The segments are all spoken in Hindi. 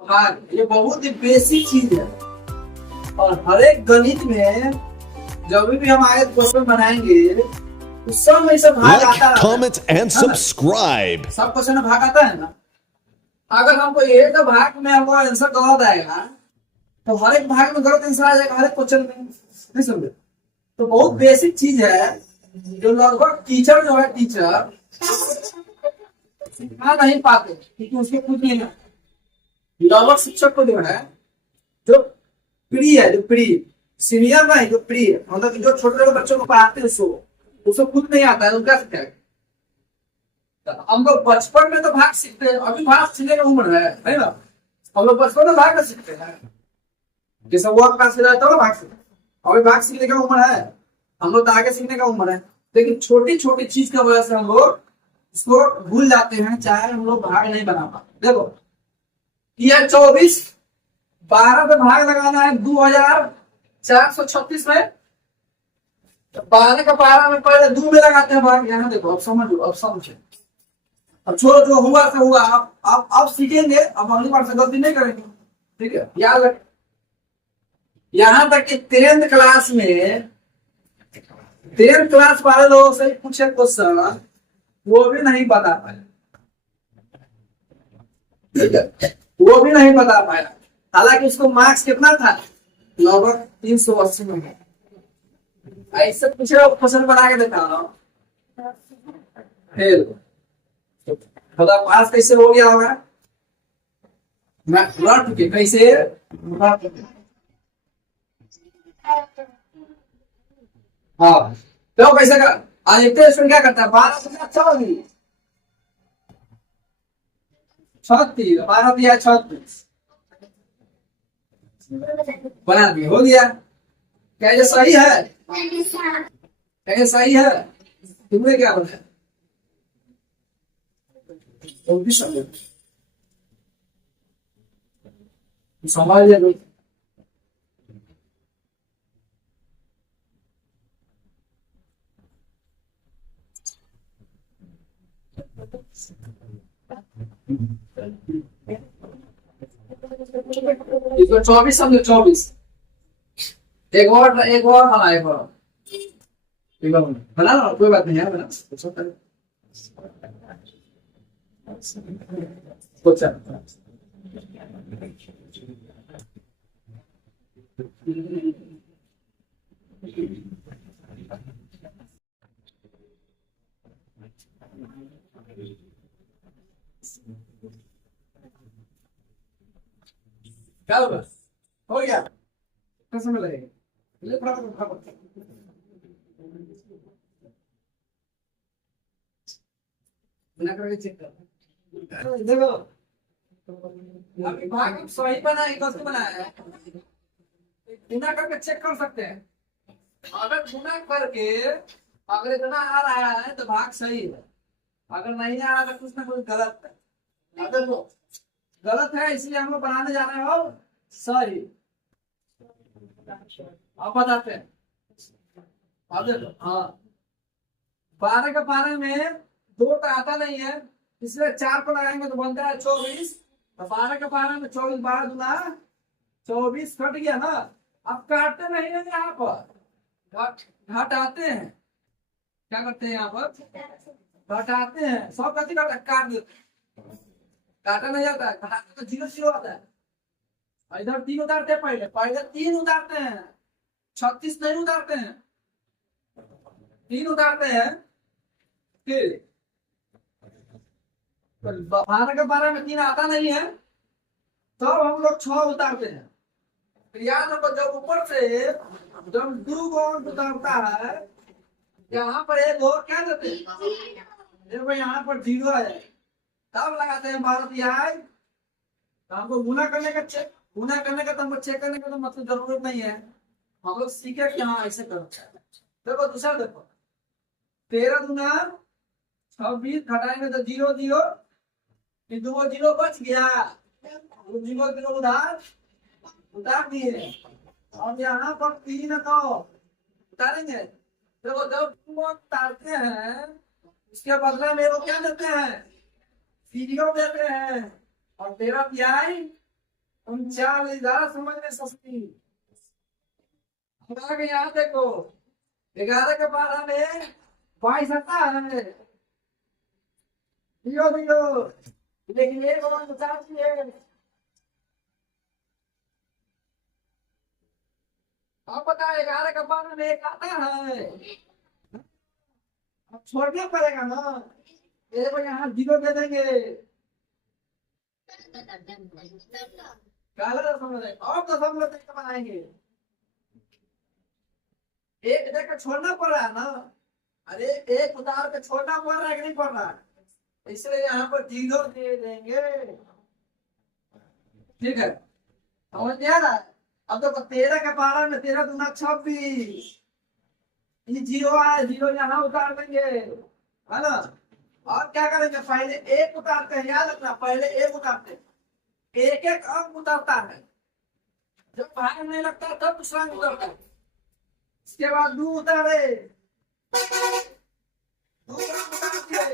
भाग ये बहुत ही बेसिक चीज है। और हर एक गणित में जब भी हम आगे क्वेश्चन बनाएंगे तो सब में से भाग Like, आता रहता comment, and है ना? subscribe. सब क्वेश्चन में भाग आता है ना। अगर हमको एक भाग में हमको आंसर गलत आएगा तो हर एक भाग में गलत आंसर आ जाएगा, हर एक क्वेश्चन में। नहीं समझे? तो बहुत बेसिक चीज है जो लगभग टीचर जो है टीचर सिखा नहीं पाते क्योंकि उसके खुद नहीं है। लगभग शिक्षक को जो है जो प्री है, जो प्री सीनियर नहीं, जो प्री है मतलब जो छोटे छोटे बच्चों को पढ़ाते हैं उसको खुद नहीं आता है, उनका सिखाएगा। तो हम लोग बचपन में तो भाग सीखते हैं, अभी भाग सीखने का उम्र है ना। हम लोग बचपन में भाग सीखते हैं, जैसे वो क्लास में रहता है भाग सीखते, अभी भाग सीखने का उम्र है। हम लोग तो आगे सीखने का उम्र है, लेकिन छोटी छोटी चीज की वजह से हम लोग इसको भूल जाते हैं, चाहे हम लोग भाग नहीं बना पाते। देखो यह 24 12 पे भाग लगाना है 2436 में। 12 का 12 में पहले 2 में लगाते हैं भाग। यहाँ देखो अब समझो, अब समझे, अब छोड़ो, जो हुआ तो हुआ। आप सीखेंगे, अब अगली बार से गलती नहीं करेंगे। ठीक है, याद रख। यहाँ तक कि 10th क्लास में 10th क्लास वाले लोगों से पूछे क्वेश्चन वो भी नहीं बता पाए, वो भी नहीं बता पाया। हालांकि उसको मार्क्स कितना था, लगभग 380 में। ऐसे पूछे क्वेश्चन बना के देखा फिर बता पास कैसे हो गया होगा। मैं रट के कैसे हाँ तो कैसे कर। आज एक स्टूडेंट क्या करता है, 12 से अच्छा होगी 36, 12 दिया 36 बना दिया, हो गया। क्या ये सही है? क्या ये सही है? तुमने क्या बनाया? समझ ले। इसको 24 समझो, 24 एक और बना, एक और बना लो, कोई बात नहीं है, बना कुछ क्या होगा, हो गया। कितना समय लगेगा? ले फटाफट बना करके चेक कर। देखो अभी भाग सही बना है, गलत बनाया है, गुना करके चेक कर सकते हैं। अगर गुना करके अगर इतना आ रहा है तो भाग सही है, अगर नहीं आ रहा तो कुछ ना कुछ गलत है। अगर वो गलत है इसलिए हम लोग बनाने जा रहे हो सही। आप बताते हैं, अब देखो हाँ 12 का 12 में 2 का आता नहीं है, इसलिए 4 को लगाएंगे तो बनता है 24। तो 12 का 12 में 24 12 दूना 24 कट गया ना। अब काटते नहीं है यहाँ पर, घटाते हैं। क्या करते हैं यहाँ पर, घटाते हैं। सब कथी करते हैं, काट देते हैं। काटा नहीं जाता है, घटाते तो 0 0 आता है। और इधर 3 उतारते हैं, पहले पहले 3 उतारते हैं, 36 नहीं उतारते हैं, 3 उतारते हैं। फिर 12 का 12 में 3 आता नहीं है तब हम लोग 6 उतारते हैं। फिर याद रखो जब ऊपर से जब 2 को उतारता है यहाँ पर एक और क्या देते हैं, देखो यहाँ पर 0 आ जाए तब लगाते हैं 12 तिहाई। तो हमको गुना करने का तो हमको चेक करने का तो मतलब जरूरत नहीं है, हम लोग सीखे कि हाँ ऐसे करो। देखो दूसरा देखो 13 दूना 26 घटाएंगे तो 0 0, फिर 2 0 बच गया, 0 0 उतार दिए। और यहाँ पर 3 को उतारेंगे। देखो जब उतारते हैं उसके बदले में वो क्या देते हैं, सीढ़ियों देते हैं। और 13 तिहाई 39 ज्यादा समझ में सस्ती। अब आगे यहाँ देखो 11 के 12 में 22 आता है। दियो दियो, लेकिन एक और बताती है। अब पता है 11 के 12 में एक आता है। अब छोड़ना पड़ेगा ना, एक को यहाँ जीरो दे देंगे। काला समझ रहे और तो सब लोग बनाएंगे। एक देकर छोड़ना पड़ रहा है ना। अरे एक उतार के छोड़ना पड़ रहा है कि नहीं पड़ रहा है, इसलिए यहाँ पर जीरो दे देंगे। ठीक है, समझ नहीं आ रहा है। अब तो 13 के 12 में 13 दूना 26, ये जीरो आया, जीरो यहाँ उतार देंगे, है ना। और क्या करेंगे, पहले एक उतारते हैं, याद रखना पहले एक उतारते हैं, एक एक अंक उतरता है। जब भाग नहीं लगता तब दूसरा अंक उतरता है। इसके बाद दो उतारे, दो अंक उतार दिए,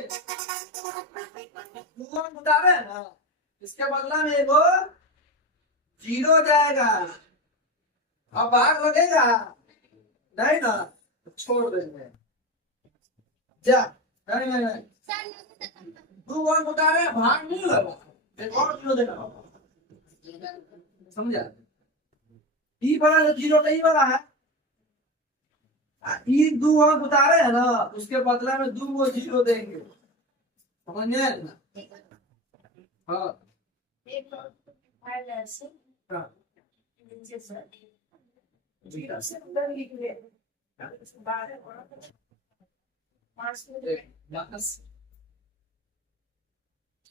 दो अंक उतारे ना, इसके बदला में वो जीरो जाएगा। अब भाग लगेगा नहीं ना, तो छोड़ देंगे। जा नहीं नहीं नहीं, दो अंक उतारे, भाग नहीं लगा, एक और जीरो देगा। समझा, ई बड़ा है जीरो नहीं बड़ा है। ई दो अंक उतारे है ना, उसके बदला में दो वो जीरो देंगे। समझ में आया ना। हाँ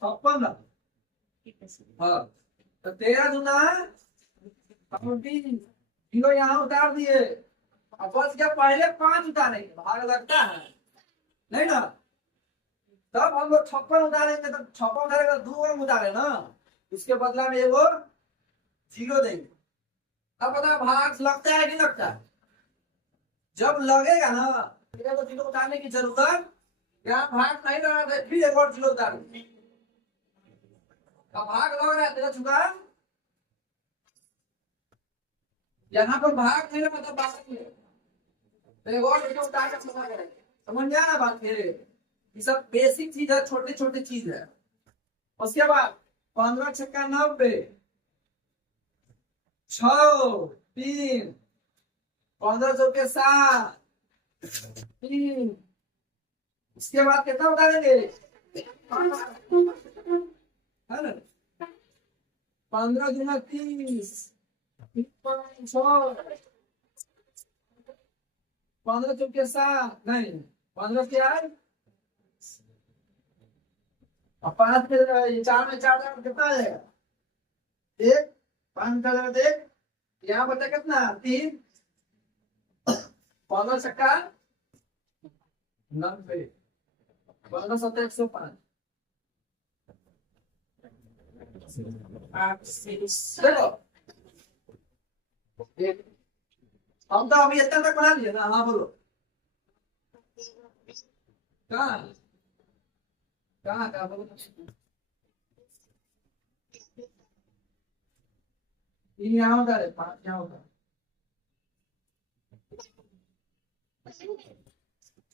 छप्पन। हाँ तो 13 दूना 14, जीरो यहाँ उतार दिए। अब बच गया पहले 5 उतारे, भाग लगता है नहीं ना। तब हम लोग 56 उतारेंगे, तब 56 उतारेगा, दो अंक उतारे ना, उसके बदला में वो जीरो देंगे। अब पता है भाग लगता है कि लगता है। जब लगेगा ना, तो जीरो उतारने की जरूरत, यहाँ भाग नहीं लगा था फिर एक और जीरो उतार। अब भाग लग रहा है तेरा चुका, यहाँ पर भाग नहीं लगा, तब भाग नहीं, एक और जीरो उतार के चुका करेंगे। समझ में आ रहा बात मेरे, ये सब बेसिक चीज है, छोटी छोटी चीज है। उसके बाद 15 छक्का 90, 6 3, 15 चौके 7 3, उसके बाद कितना उतारेंगे, है ना। 15 दूना 30, 15 चौके 7 नहीं, 15 क्या है, और 5 में 4 में 4 कितना आ जाएगा, 1 5 का जगह 1, यहाँ बचा कितना 3, 15 छक्का 90, 15 7 105। देखो हम तो अभी इतना तक बना लिया ना। हाँ बोलो, कहाँ कहाँ कहाँ बोलो। यहाँ होता है 5, यहाँ होता है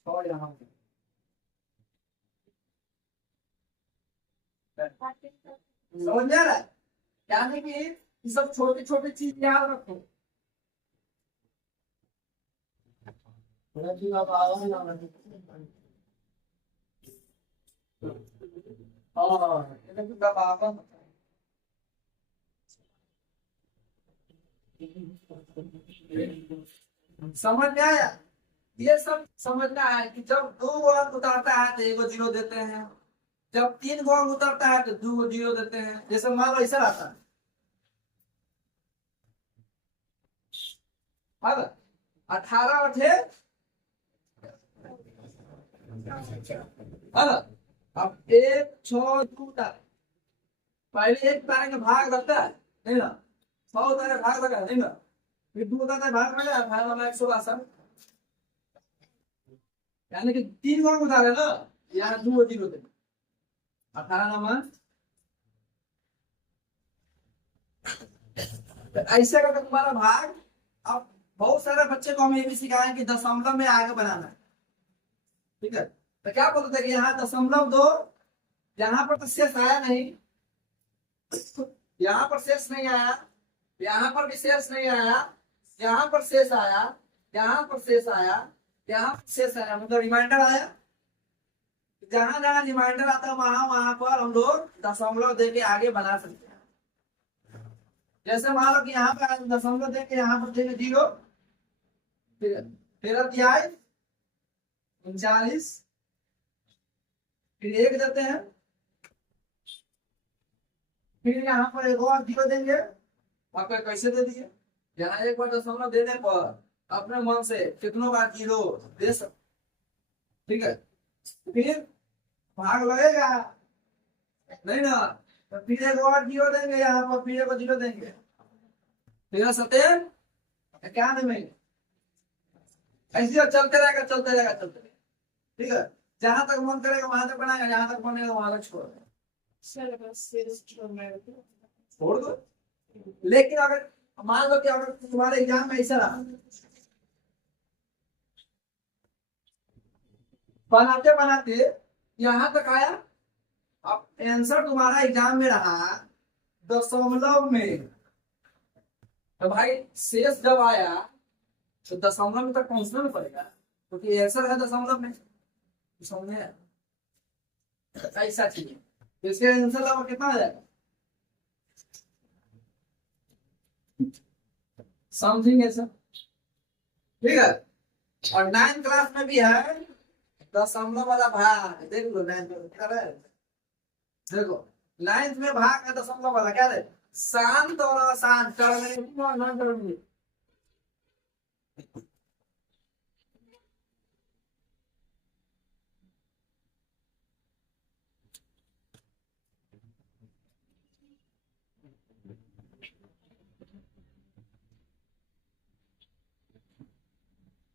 6, यहाँ होता है। समझ में आ रहा है, यानी कि ये सब छोटी छोटी चीज याद रखो। समझ में आया, ये सब समझना है कि जब 2 अंक उतारता है तो 1 जीरो देते हैं, जब 3 अंक उतारता है तो 2 जीरो देते हैं। जैसे मान लो ऐसा आता है, 18 8 है ना। अब 1 6 2 उतारे, पहले 1 उतारेंगे भाग लगता है नहीं ना, 6 उतारे भाग लगा नहीं ना, फिर 2 उतारता है भाग लगा, भाग वाला 162, यानी कि 3 अंक उतारे ना, यहाँ 2 जीरो देंगे। 18 नंबर ऐसे अगर तुम्हारा भाग, अब बहुत सारे बच्चे को हम ये भी सिखाएं कि दशमलव में आगे बनाना है। ठीक है, तो क्या बोलते थे कि यहाँ 0.2, यहाँ पर तो शेष आया नहीं, यहाँ पर शेष नहीं आया, यहाँ पर भी शेष नहीं आया, यहाँ पर शेष आया, यहाँ पर शेष आया, यहाँ पर शेष आया, मतलब रिमाइंडर आया। जहां जहां रिमाइंडर आता है वहां वहां पर हम लोग दशमलव दे के आगे बना सकते हैं। जैसे मान लो कि यहाँ पे दशमलव दे के यहाँ पर देंगे 0, फिर 39, फिर 1 देते हैं, फिर यहाँ पर एक और 0 देंगे। आपको कैसे दे दिए, यहाँ एक बार दशमलव देने पर अपने मन से कितनों बार 0 दे सकते। ठीक है, फिर भाग लगेगा नहीं ना, तो फिर एक और 0 देंगे, यहाँ पर फिर एक 0 देंगे, फिर 7 91। ऐसे चलते रहेगा, चलते रहेगा, चलते रहेगा। ठीक है, जहां तक मन करेगा वहां तक बनाएगा, जहां तक बनेगा वहां तक छोड़ छोड़ दो। लेकिन अगर मान लो कि अगर तुम्हारे एग्जाम में ऐसा रहा, बनाते बनाते यहां तक आया, अब आंसर तुम्हारा एग्जाम में रहा दशमलव में, तो भाई शेष जब आया तो दशमलव में तक पहुंचना भी पड़ेगा, क्योंकि आंसर है दशमलव में। समझे, ऐसा चीज है। तो इसके आंसर लगा कितना आ जाएगा, समझेंगे सर। ठीक है, और 9th क्लास में भी है दशमलव वाला भाग, देख लो 9th में क्या है, देखो 9th में भाग है दशमलव वाला, क्या है, शांत और अशांत, टर्मिनेटिंग।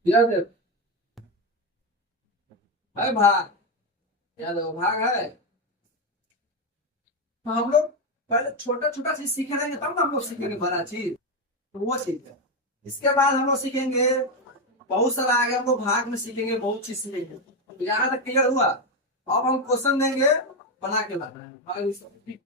याद है भाग, याद है भाग है। तो हम लोग पहले छोटा छोटा चीज सीखे रहेंगे तब ना हम लोग सीखेंगे बड़ा चीज, तो वो सीख है। इसके बाद हम लोग सीखेंगे बहुत सारा, आगे हम लोग भाग में सीखेंगे, बहुत चीज सीखेंगे। तो यहाँ तक क्लियर हुआ। अब हम क्वेश्चन देंगे, बना के लाना है।